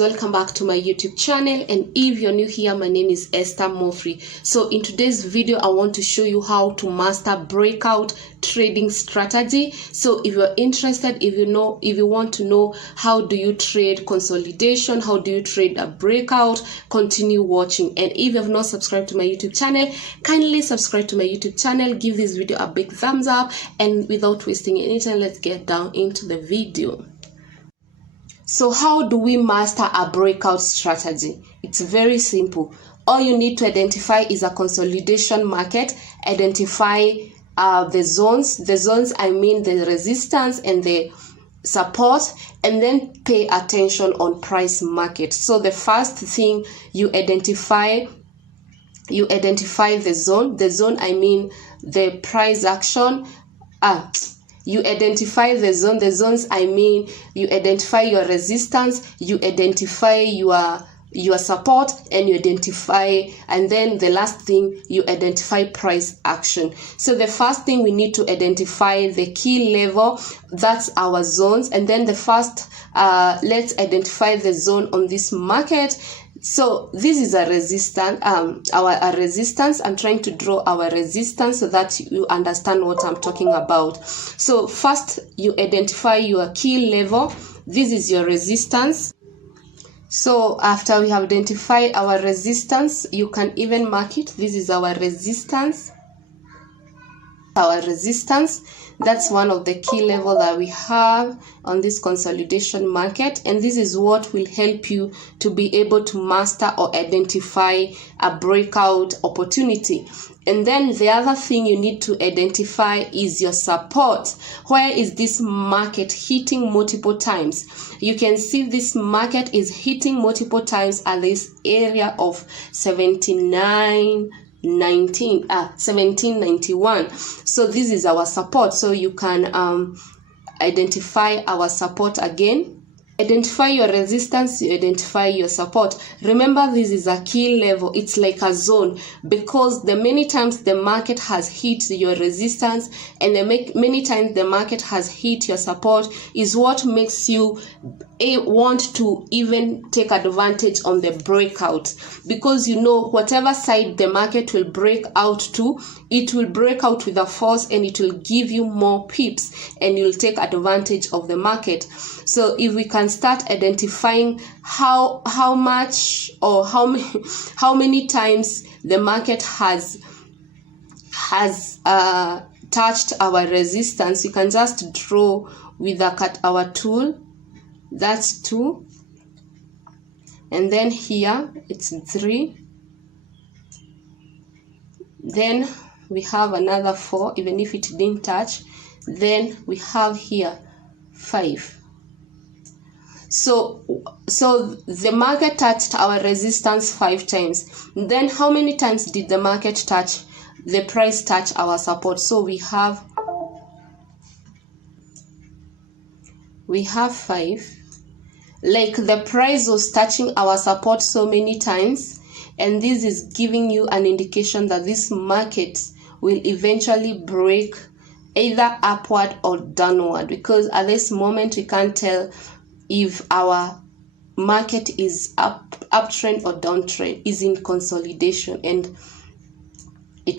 guys, welcome back to my YouTube channel, and if you're new here, my name is Esther Mofri. So in today's video I want to show you how to master breakout trading strategy. So if you're interested, if you want to know how do you trade consolidation, how do you trade a breakout, continue watching. And if you have not subscribed to my YouTube channel, kindly subscribe to my YouTube channel, give this video a big thumbs up, and without wasting any time, let's get down into the video. So how do we master a breakout strategy? It's very simple. All you need to identify is a consolidation market. Identify the zones. The zones, I mean the resistance and the support, and then pay attention on price market. So the first thing you identify the zone. The zone, I mean the price action. You identify the zone. The zones, I mean you identify your resistance, you identify your support, and you identify, and then the last thing, you identify price action. So the first thing, we need to identify the key level, that's our zones. And then the first, let's identify the zone on this market. So this is a resistance, our resistance. I'm trying to draw our resistance so that you understand what I'm talking about. So first, you identify your key level. This is your resistance. So after we have identified our resistance, you can even mark it. This is our resistance. Our resistance, that's one of the key level that we have on this consolidation market, and this is what will help you to be able to master or identify a breakout opportunity. And then the other thing you need to identify is your support. Where is this market hitting multiple times? You can see this market is hitting multiple times at this area of 1791. So this is our support. So you can identify our support again. Identify your resistance, you identify your support. Remember, this is a key level. It's like a zone, because the many times the market has hit your resistance and many times the market has hit your support is what makes you want to even take advantage on the breakout, because you know whatever side the market will break out to, it will break out with a force and it will give you more pips and you'll take advantage of the market. So if we can start identifying how much or how many times the market has touched our resistance, you can just draw with our tool. That's 2, and then here it's 3, then we have another 4, even if it didn't touch, then we have here 5. So the market touched our resistance 5 times. Then how many times did the market touch, the price touch our support? So we have 5. Like the price was touching our support so many times, and this is giving you an indication that this market will eventually break either upward or downward, because at this moment we can't tell if our market is uptrend or downtrend, is in consolidation, and it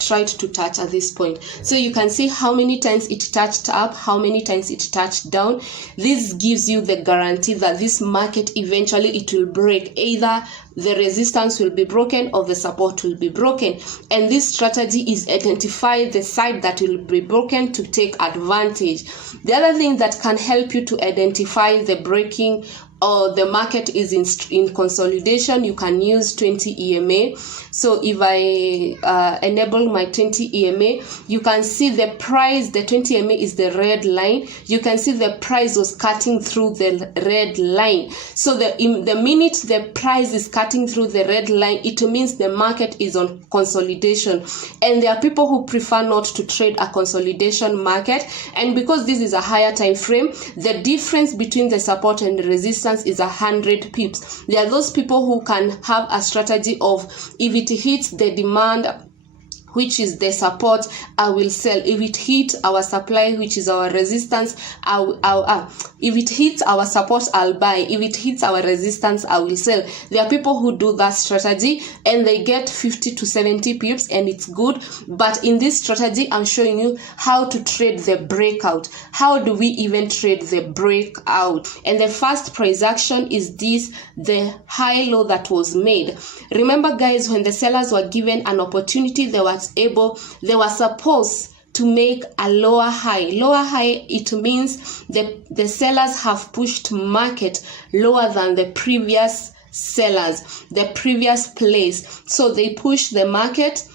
tried to touch at this point. So you can see how many times it touched up, how many times it touched down. This gives you the guarantee that this market eventually it will break. Either the resistance will be broken or the support will be broken. And this strategy is identify the side that will be broken to take advantage. The other thing that can help you to identify the breaking or the market is in consolidation, you can use 20 EMA. So if I enable my 20 EMA, you can see the price, the 20 EMA is the red line. You can see the price was cutting through the red line. So the minute the price is cutting through the red line, it means the market is on consolidation. And there are people who prefer not to trade a consolidation market. And because this is a higher time frame, the difference between the support and the resistance is 100 pips. There are those people who can have a strategy of, if it hits the demand which is the support, I will sell. If it hits our supply, which is our resistance, if it hits our support, I'll buy. If it hits our resistance, I will sell. There are people who do that strategy and they get 50 to 70 pips and it's good. But in this strategy, I'm showing you how to trade the breakout. How do we even trade the breakout? And the first price action is this, the high low that was made. Remember guys, when the sellers were given an opportunity, they were supposed to make a lower high. Lower high, it means the sellers have pushed market lower than the previous sellers, the previous place. So they push the market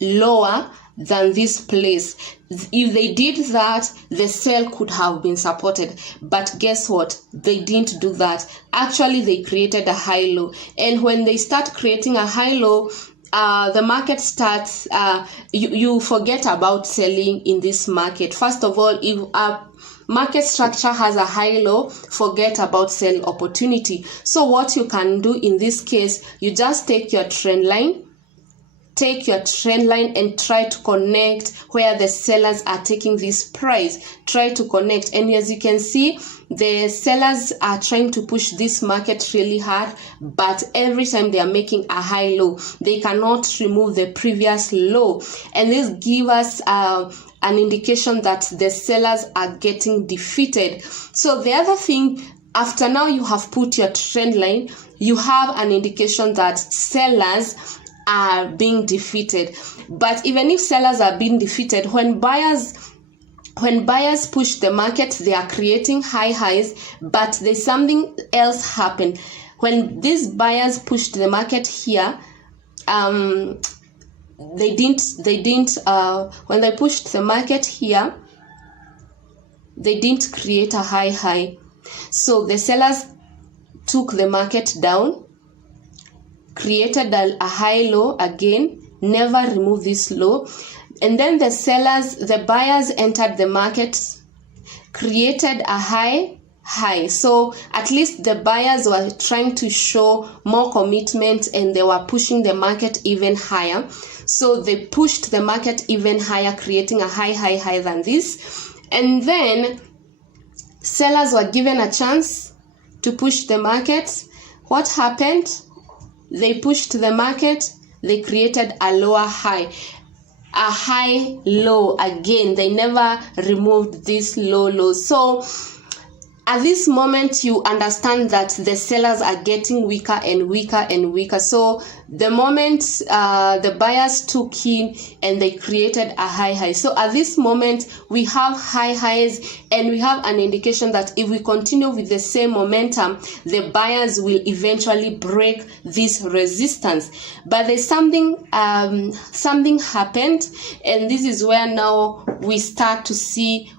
lower than this place. If they did that, the sell could have been supported. But guess what? They didn't do that. Actually, they created a high low. And when they start creating a high low, the market starts, you forget about selling in this market. First of all, if a market structure has a high low, forget about sell opportunity. So what you can do in this case, you just take your trend line, and try to connect where the sellers are taking this price. Try to connect, and as you can see, the sellers are trying to push this market really hard, but every time they are making a high low, they cannot remove the previous low, and this gives us an indication that the sellers are getting defeated. So the other thing, after now you have put your trend line, you have an indication that sellers are being defeated. But even if sellers are being defeated, when buyers push the market, they are creating high highs, but there's something else happened. When these buyers pushed the market here, when they pushed the market here, they didn't create a high. So the sellers took the market down, created a high low again, never remove this low, and then the buyers entered the market, created a high. So at least the buyers were trying to show more commitment and they were pushing the market even higher. So they pushed the market even higher, creating a high than this. And then sellers were given a chance to push the market. What happened? They pushed the market, they created a lower high, a high low again. They never removed this low. So at this moment, you understand that the sellers are getting weaker and weaker. So the moment the buyers took in and they created a high. So at this moment, we have high highs and we have an indication that if we continue with the same momentum, the buyers will eventually break this resistance. But there's something happened, and this is where now we start to see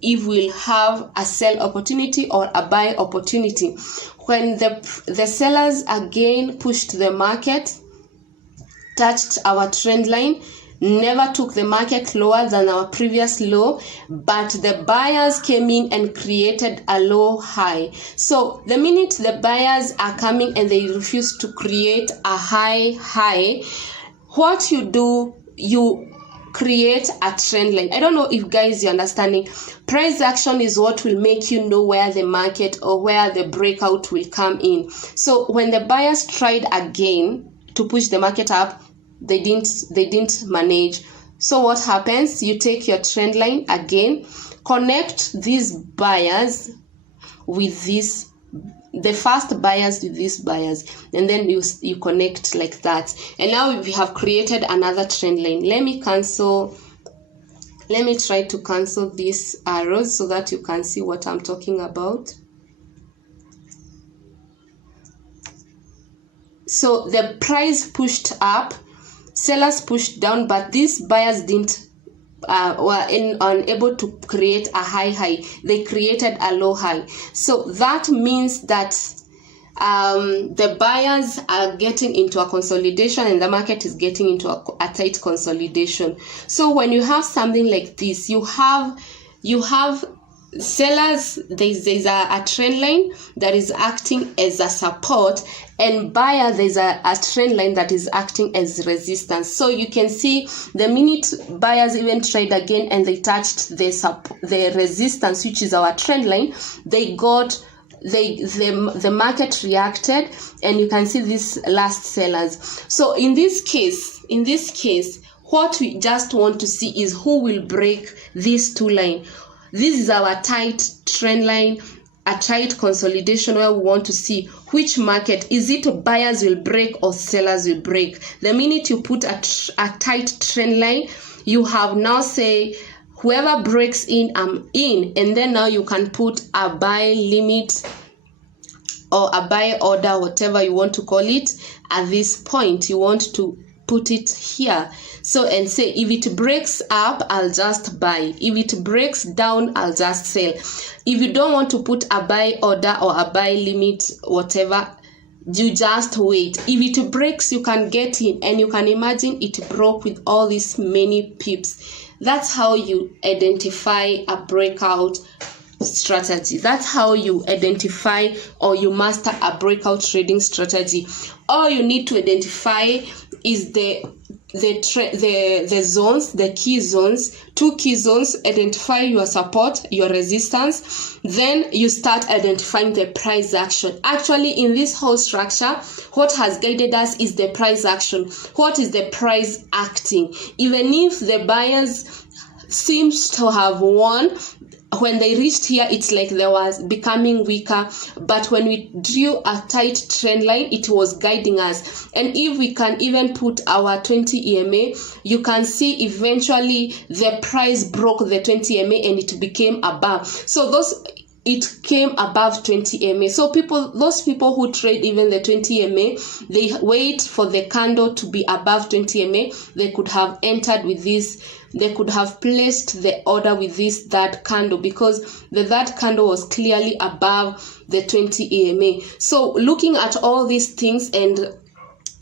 if we'll have a sell opportunity or a buy opportunity. When the sellers again pushed the market, touched our trend line, never took the market lower than our previous low, but the buyers came in and created a low high. So the minute the buyers are coming and they refuse to create a high, what you do, you create a trend line. I don't know if guys you're understanding. Price action is what will make you know where the market or where the breakout will come in. So when the buyers tried again to push the market up, they didn't manage. So what happens? You take your trend line again, connect these buyers with the first buyers with these buyers, and then you connect like that. And now we have created another trend line. Let me try to cancel these arrows so that you can see what I'm talking about. So the price pushed up, sellers pushed down, but these buyers were unable to create a high. They created a low high. So that means that the buyers are getting into a consolidation and the market is getting into a tight consolidation. So when you have something like this, you have sellers, there's a trend line that is acting as a support, and buyer, there's a trend line that is acting as resistance. So you can see the minute buyers even tried again and they touched the resistance, which is our trend line, the market reacted, and you can see these last sellers. So in this case, what we just want to see is who will break these two lines. This is our tight trend line, a tight consolidation, where we want to see which market is it, buyers will break or sellers will break. The minute you put a tight trend line, you have now say whoever breaks in, I'm in, and then now you can put a buy limit or a buy order, whatever you want to call it. At this point, you want to put it here. So, and say if it breaks up, I'll just buy. If it breaks down, I'll just sell. If you don't want to put a buy order or a buy limit, whatever, you just wait. If it breaks, you can get in, and you can imagine it broke with all these many pips. That's how you identify a breakout strategy. That's how you identify or you master a breakout trading strategy. All you need to identify is the zones, the key zones, 2 key zones. Identify your support, your resistance, then you start identifying the price action. Actually, in this whole structure, what has guided us is the price action. What is the price acting? Even if the buyers seems to have won, when they reached here, it's like they was becoming weaker, but when we drew a tight trend line, it was guiding us. And if we can even put our 20 EMA, you can see eventually the price broke the 20 EMA and it became above. So it came above 20 EMA. So those people who trade even the 20 EMA, they wait for the candle to be above 20 EMA. They could have entered with this. They could have placed the order with this third candle, because the third candle was clearly above the 20 EMA. So looking at all these things and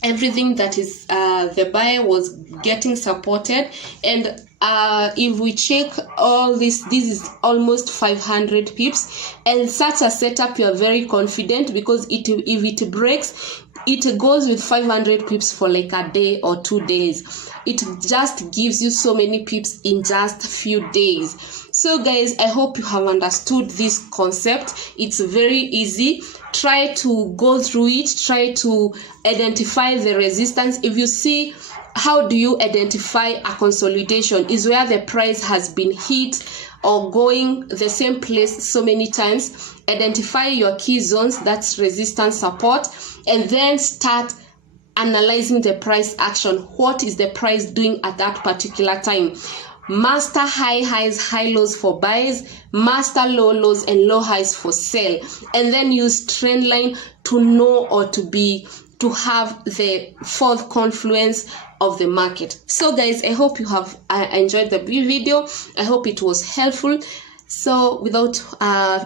everything that is the buyer was getting supported, and if we check all this is almost 500 pips, and such a setup, you are very confident, because if it breaks, it goes with 500 pips for like a day or 2 days. It just gives you so many pips in just a few days. So guys, I hope you have understood this concept. It's very easy. Try to go through it. Try to identify the resistance. If you see, how do you identify a consolidation? Is where the price has been hit or going the same place so many times. Identify your key zones, that's resistance, support, and then start analyzing the price action. What is the price doing at that particular time? Master high highs, high lows for buys, master low lows and low highs for sell, and then use trend line to know or to have the fourth confluence of the market. So guys, I hope you have enjoyed the video. I hope it was helpful. So without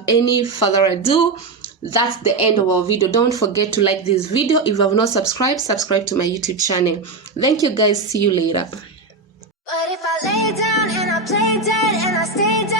any further ado, that's the end of our video. Don't forget to like this video. If you have not subscribed, subscribe to my YouTube channel. Thank you guys. See you later. But if I lay down and I play dead and I stay